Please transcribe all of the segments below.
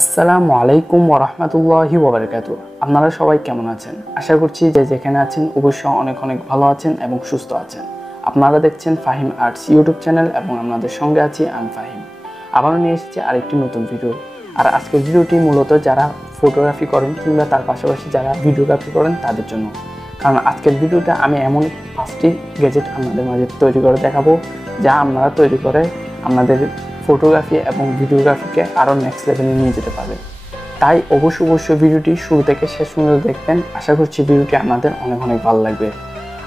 আসসালামু আলাইকুম ওয়া রাহমাতুল্লাহি ওয়া বারাকাতুহু। আপনারা সবাই কেমন আছেন? আশা করছি যে যেখানে আছেন অবশ্যই অনেক ভালো আছেন এবং সুস্থ আছেন। আপনারা দেখছেন ফাহিম আর্টস ইউটিউব চ্যানেল এবং আপনাদের সঙ্গে আছি আমি ফাহিম। আবারও নিয়ে এসেছি আরেকটি নতুন ভিডিও। আর আজকের ভিডিওটি মূলত যারা ফটোগ্রাফি করেন কিংবা তার পাশাপাশি যারা ভিডিওগ্রাফি করেন তাদের জন্য। কারণ আজকের ভিডিওটা আমি এমন 5টি গ্যাজেট আপনাদের মাঝে তৈরি করে দেখাবো যা আপনারা তৈরি করে আপনাদের ফটোগ্রাফি এবং ভিডিওগ্রাফিকে আরও নেক্সট লেভেলে নিয়ে যেতে পারবে। তাই অবশ্যই ভিডিওটি শুরু থেকে শেষ পর্যন্ত দেখবেন। আশা করছি ভিডিওটি আপনাদের অনেক ভালো লাগবে।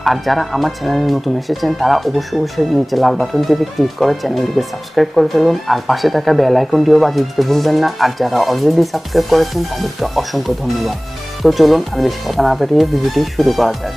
আর যারা আমার চ্যানেলে নতুন এসেছেন তারা অবশ্যই নিচে লাল বাটনটিতে ক্লিক করে চ্যানেলটিকে সাবস্ক্রাইব করে ফেলুন আর পাশে থাকা বেল আইকনটিও বাজিয়ে দিতে ভুলবেন না। আর যারা অলরেডি সাবস্ক্রাইব করেছেন তাদেরকে অসংখ্য ধন্যবাদ। তো চলুন আর বেশি কথা না পেরিয়ে ভিডিওটি শুরু করা যাক।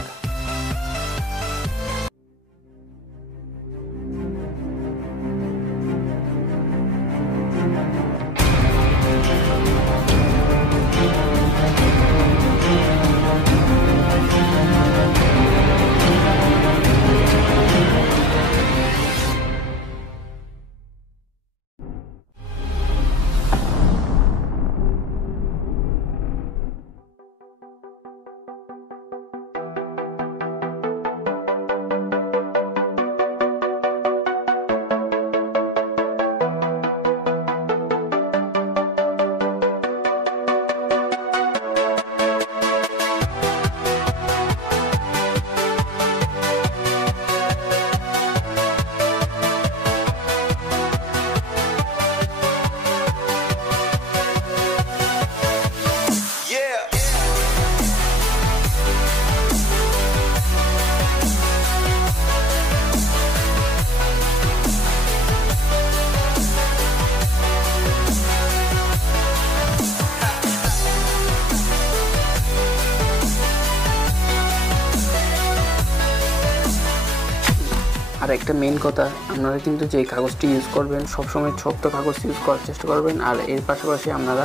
আর একটা মেইন কথা, আপনারা কিন্তু যে কাগজটি ইউজ করবেন সবসময় ছোট্ট কাগজ ইউজ করার চেষ্টা করবেন। আর এর পাশাপাশি আপনারা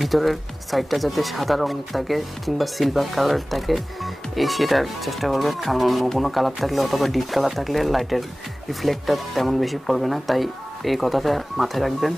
ভিতরের সাইডটা যাতে সাদা রঙের থাকে কিংবা সিলভার কালার থাকে সেটার চেষ্টা করবেন। কারণ অন্য কোনো কালার থাকলে অথবা ডিপ কালার থাকলে লাইটের রিফ্লেক্টটা তেমন বেশি পড়বে না, তাই এই কথাটা মাথায় রাখবেন।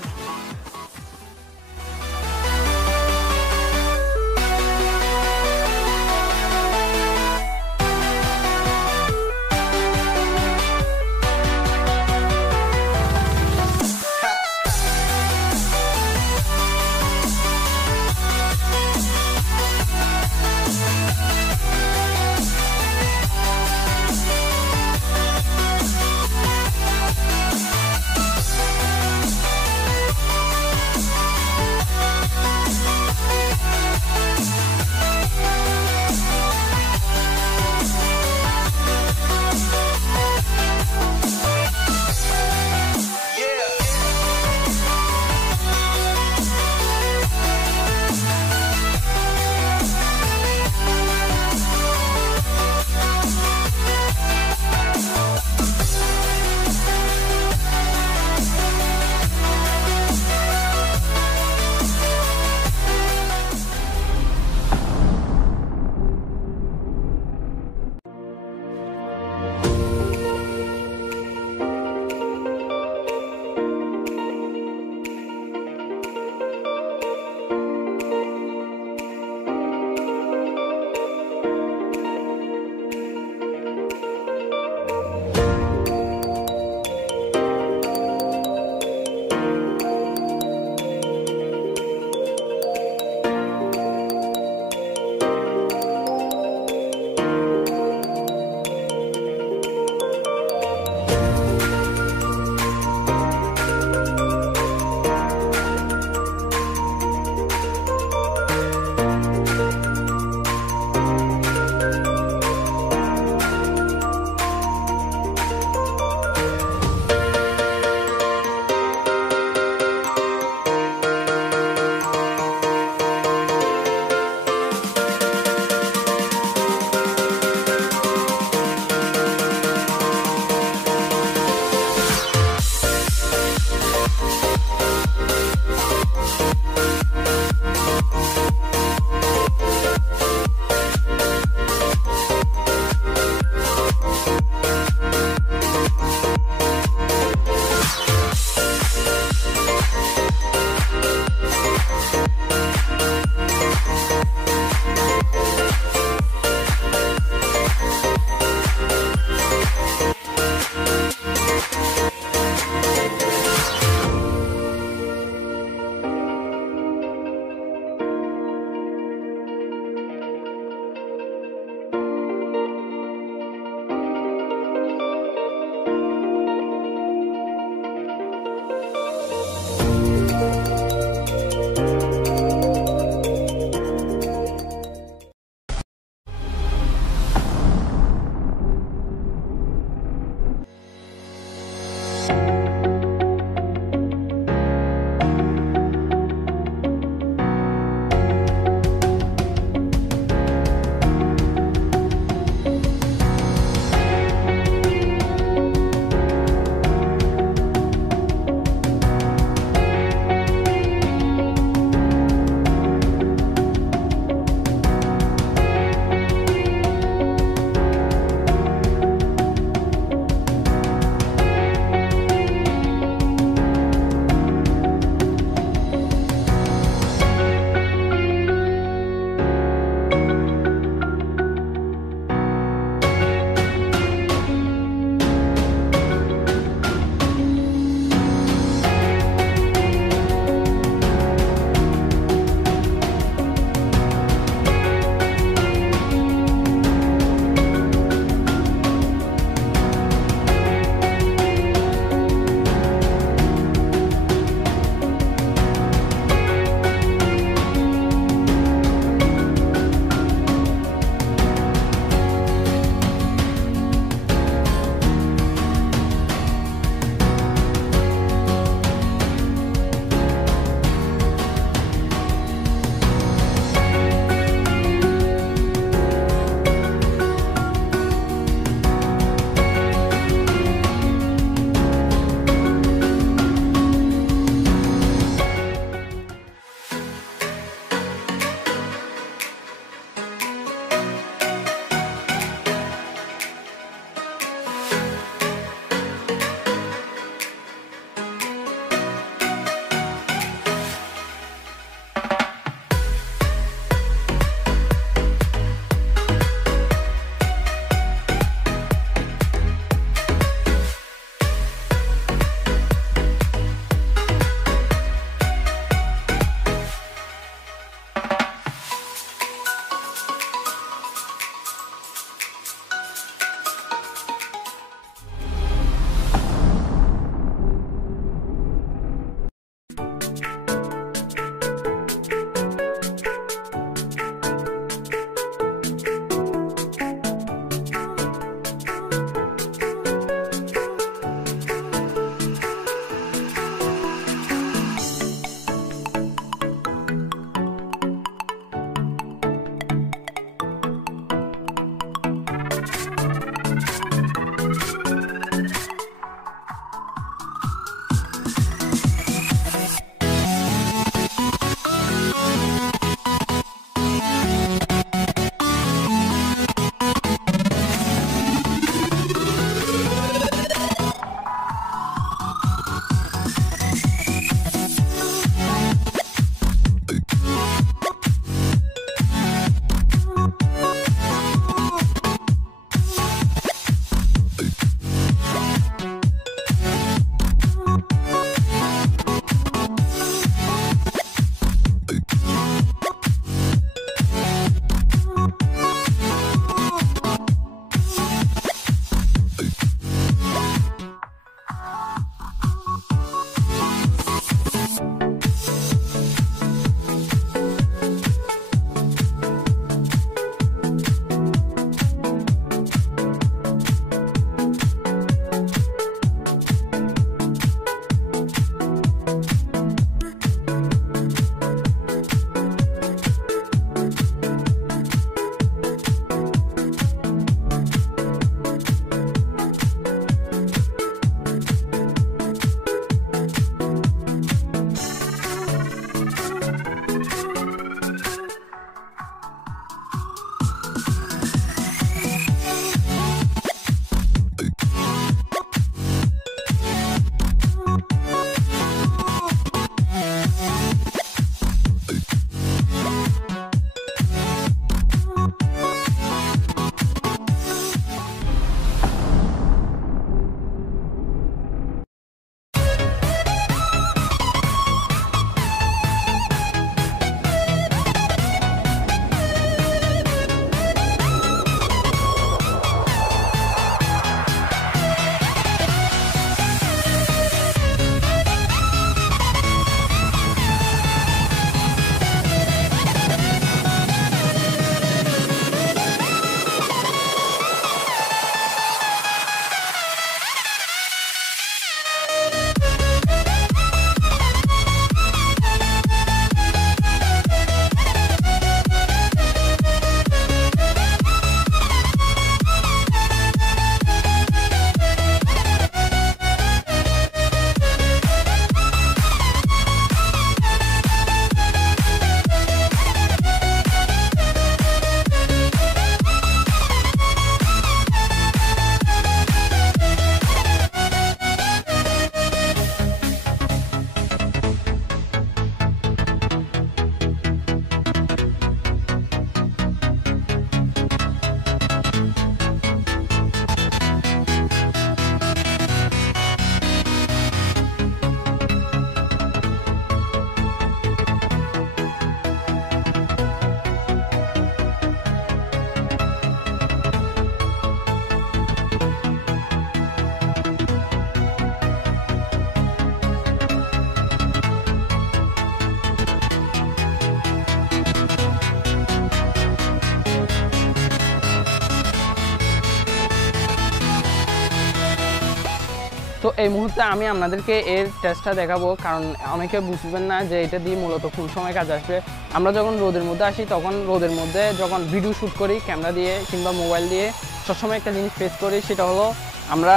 তো এই মুহূর্তে আমি আপনাদেরকে এর টেস্টটা দেখাবো, কারণ অনেকে বুঝবেন না যে এটা দিয়ে মূলত কোন সময় কাজ আসবে। আমরা যখন রোদের মধ্যে আসি তখন রোদের মধ্যে যখন ভিডিও শ্যুট করি ক্যামেরা দিয়ে কিংবা মোবাইল দিয়ে, সবসময় একটা জিনিস ফেস করি, সেটা হলো আমরা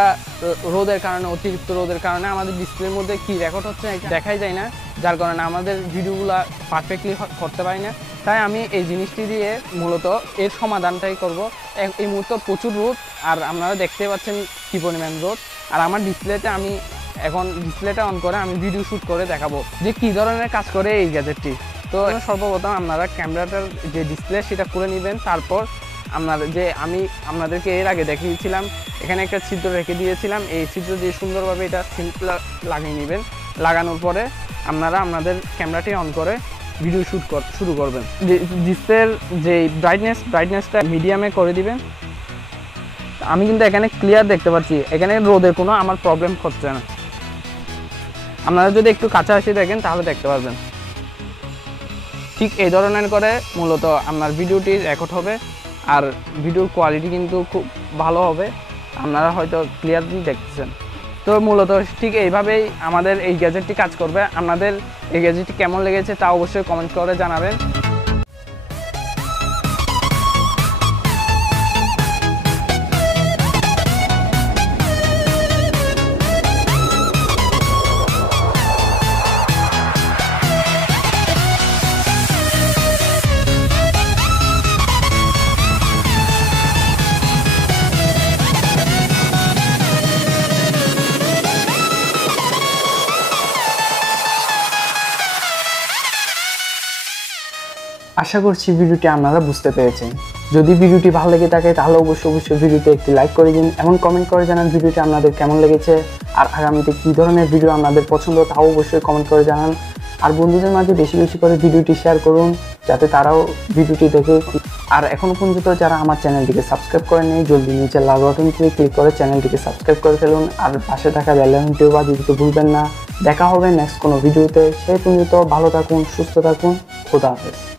রোদের কারণে, অতিরিক্ত রোদের কারণে আমাদের ডিসপ্লের মধ্যে কি রেকর্ড হচ্ছে দেখাই যায় না, যার কারণে আমাদের ভিডিওগুলো পারফেক্টলি করতে পারি না। তাই আমি এই জিনিসটি দিয়ে মূলত এর সমাধানটাই করব। এই মুহূর্তে প্রচুর রোদ, আর আপনারা দেখতে পাচ্ছেন কী পরিমাণ রোদ। আর আমার ডিসপ্লেতে আমি এখন ডিসপ্লেটা অন করে আমি ভিডিও শ্যুট করে দেখাবো যে কী ধরনের কাজ করে এই গ্যাজেটটি। তো সর্বপ্রথম আপনারা ক্যামেরাটার যে ডিসপ্লে সেটা খুলে নেবেন। তারপর আমি আপনাদেরকে এর আগে দেখিয়েছিলাম, এখানে একটা ছিদ্র রেখে দিয়েছিলাম, এই ছিদ্র দিয়ে সুন্দরভাবে এটা সিম্পল লাগিয়ে নেবেন। লাগানোর পরে আপনারা আপনাদের ক্যামেরাটি অন করে ভিডিও শ্যুট শুরু করবেন। ডিসপ্লের যে ব্রাইটনেসটা মিডিয়ামে করে দিবেন। আমি কিন্তু এখানে ক্লিয়ার দেখতে পাচ্ছি, এখানে রোদের কোনো আমার প্রবলেম হচ্ছে না। আপনারা যদি একটু কাছাকাছি দেখেন তাহলে দেখতে পারবেন। ঠিক এই ধরনের করে মূলত আপনার ভিডিওটি রেকর্ড হবে, আর ভিডিওর কোয়ালিটি কিন্তু খুব ভালো হবে, আপনারা হয়তো ক্লিয়ারলি দেখতেছেন। তো মূলত ঠিক এইভাবেই আমাদের এই গ্যাজেটটি কাজ করবে। আপনাদের এই গ্যাজেটটি কেমন লেগেছে তা অবশ্যই কমেন্ট করে জানাবেন। আশা করছি ভিডিওটি আপনারা বুঝতে পেরেছেন। যদি ভিডিওটি ভালো লেগে থাকে তাহলে অবশ্যই ভিডিওতে একটি লাইক করে দিন এবং কমেন্ট করে জানান ভিডিওটি আপনাদের কেমন লেগেছে, আর আগামীতে কী ধরনের ভিডিও আপনাদের পছন্দ তাও অবশ্যই কমেন্ট করে জানান। আর বন্ধুদের মাঝে বেশি করে ভিডিওটি শেয়ার করুন যাতে তারাও ভিডিওটি দেখে। আর এখনও পর্যন্ত যারা আমার চ্যানেলটিকে সাবস্ক্রাইব করেননি, জলদি নিচে লাল বাটনটি ক্লিক করে চ্যানেলটিকে সাবস্ক্রাইব করে ফেলুন, আর পাশে থাকা বেল আইকনটিও বাজিয়ে দিতে ভুলবেন না। দেখা হবে নেক্সট কোনো ভিডিওতে। সেই পর্যন্ত ভালো থাকুন, সুস্থ থাকুন, খোদা হাফেজ।